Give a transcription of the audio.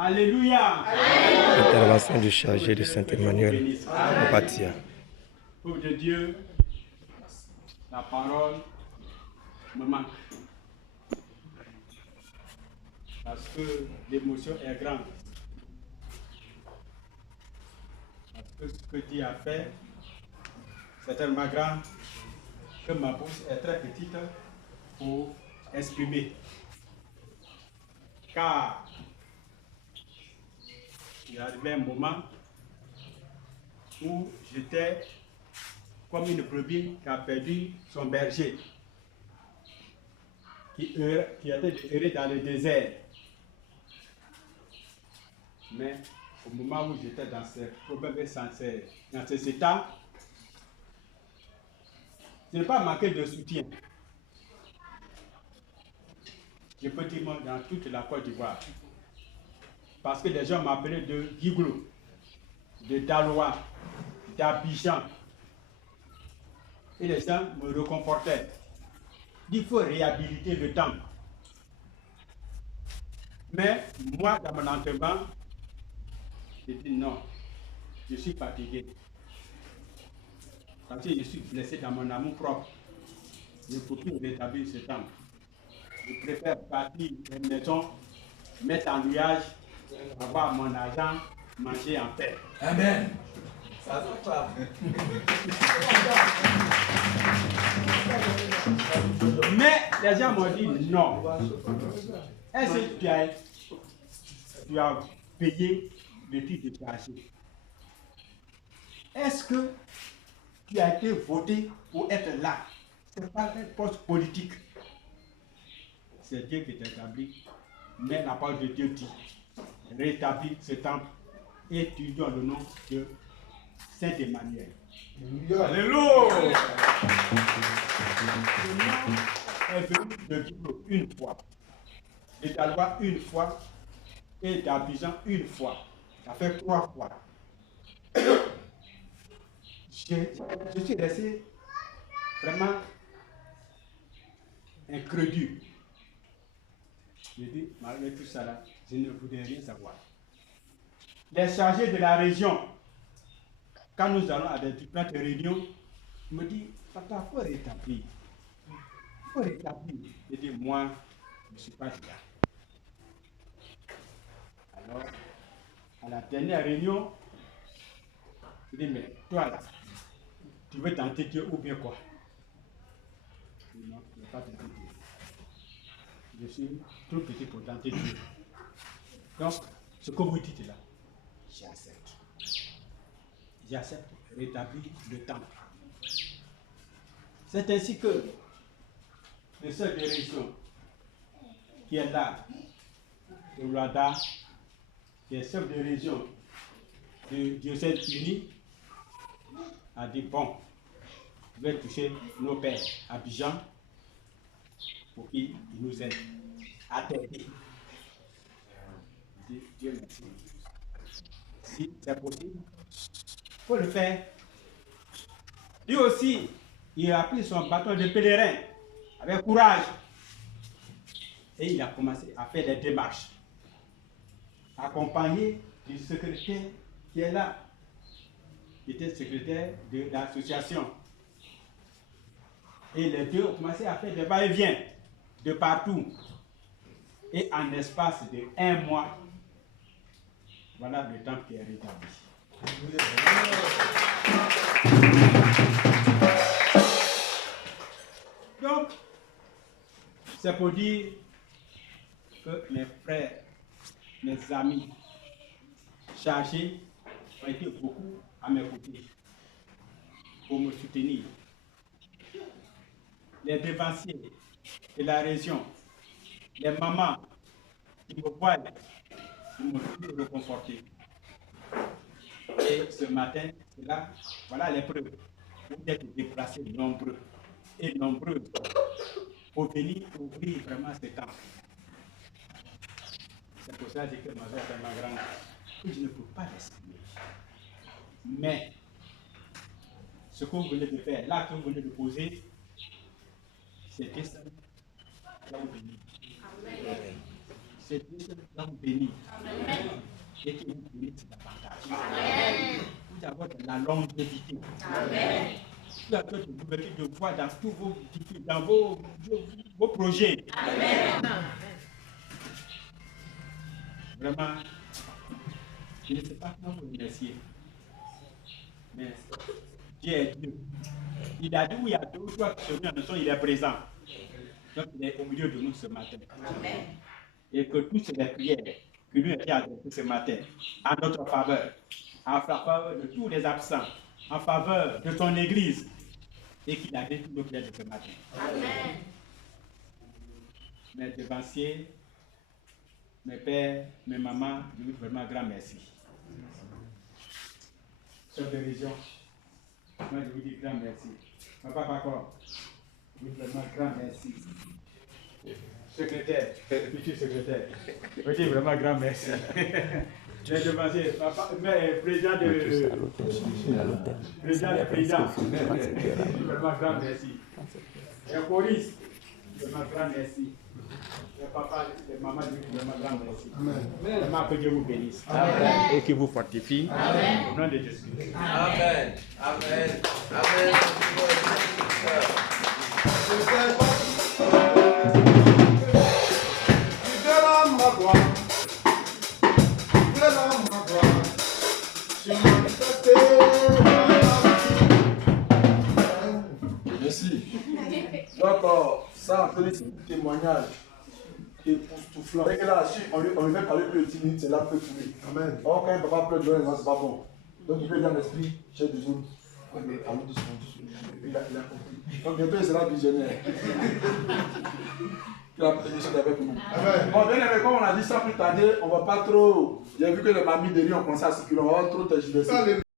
Alléluia. Intervention du chargé de Saint-Emmanuel, Batia. Peuple de Dieu, la parole me manque. Parce que l'émotion est grande. Parce que ce que Dieu a fait, c'est tellement grand que ma bouche est très petite pour exprimer. Car il est arrivé un moment où j'étais comme une brebis qui a perdu son berger, qui était erré dans le désert. Mais au moment où j'étais dans ces problèmes, dans ces états, je n'ai pas manqué de soutien. Je peux dire dans toute la Côte d'Ivoire. Parce que les gens m'appelaient de Giglo, de Daloa, d'Abidjan. Et les gens me réconfortaient. Il faut réhabiliter le temple. Mais moi, dans mon entraînement, j'ai dit non, je suis fatigué. Parce que je suis blessé dans mon amour propre. Je ne peux plus rétablir ce temple. Je préfère bâtir une maison, mettre en louage, avoir mon argent, manger en paix. Amen. Ça se passe. Mais les gens m'ont dit non. Est-ce que tu as payé le titre de chargé? Est-ce que tu as été voté pour être là? Ce n'est pas un poste politique. C'est Dieu qui t'établit. Mais la parole de Dieu dit, rétablis ce temple et tu donnes le nom de Saint-Emmanuel. Alléluia! Le nom est venu de Giblo une fois, de Daloa une fois et d'Abidjan une fois. Ça fait 3 fois. Je suis resté vraiment incrédule. Je dis, malgré tout ça là, je ne voudrais rien savoir. Les chargés de la région, quand nous allons à des différentes réunions, me disent, papa, il faut rétablir. Il faut rétablir. Je dis, moi, je ne suis pas là. Alors, à la dernière réunion, je dis, mais toi là, tu veux tenter Dieu ou bien quoi? Je dis, non, je ne veux pas tenter Dieu. Je suis trop petit pour tenter Dieu. Donc, ce que vous dites là, j'accepte. J'accepte de rétablir le temple. C'est ainsi que le seul de région qui est là, le Rwanda, qui est chef de région du diocèse uni, a dit bon, je vais toucher nos pères à Abidjan pour qu'ils nous aident à t'aider. Dieu merci. Si c'est possible, il faut le faire. Lui aussi, il a pris son bâton de pèlerin avec courage et il a commencé à faire des démarches, accompagné du secrétaire qui est là, qui était secrétaire de l'association. Et les deux ont commencé à faire des va-et-vient de partout. Et en espace de 1 mois, voilà le temple qui est rétabli. Donc, c'est pour dire que mes frères, mes amis chargés ont été beaucoup à mes côtés pour me soutenir. Les dévanciers de la région, les mamans qui me voient, ils m'ont toujours réconforté. Et ce matin, là, voilà les preuves. Vous êtes déplacés nombreux et nombreux pour venir ouvrir vraiment ce temple. C'est pour ça que ma joie est tellement grande que je ne peux pas l'exprimer. Mais ce que vous venez de faire, l'acte que vous venez de poser, c'est destiné là où béni. C'est destiné là où béni. et qu'il vous bénisse davantage. Vous avez la longévité. Vous avez l'ouverture de voix dans tous vos projets. Vraiment, je ne sais pas comment vous remercier. Mais Dieu est Dieu. Il a dit où il y a 2 ou 3 qui se réunissent en son, il est présent. Donc il est au milieu de nous ce matin. Et que toutes les prières que nous avons adressées ce matin, en notre faveur, en faveur de tous les absents, en faveur de ton Église, et qu'il a dit toutes nos prières de ce matin. Amen. Mes devanciers, mes pères, mes mamans, je vous dis vraiment grand merci. Sœur de région, moi je vous dis grand merci. Papa Paco, je vous dis vraiment grand merci. Secrétaire, futur secrétaire, je vous dis vraiment grand merci. Les devanciers, papa, mais président de président, vraiment grand merci. Et police, vraiment grand merci. Les papas, les mamans, vraiment grand merci. Vraiment que Dieu vous bénisse. Amen. Et qu'il vous fortifie. Amen. Au nom de Jésus. Amen. Amen. Amen. Merci. Donc, ça, c'est un témoignage époustouflant. C'est que là, si on lui fait parler plus de 10 minutes, c'est là peut trouver. Amen. Or, quand un papa pleure de c'est pas bon. Donc, il veut dans l'esprit, chef de zone. Allons doucement. Il a compris. Donc, bientôt, il sera visionnaire. Il a pris des avec nous. Amen. Bon, bien aimé, comme on a dit sans plus tarder, on va pas trop. J'ai vu que les mamies de riz ont commencé à circuler, on va pas trop tergiverser.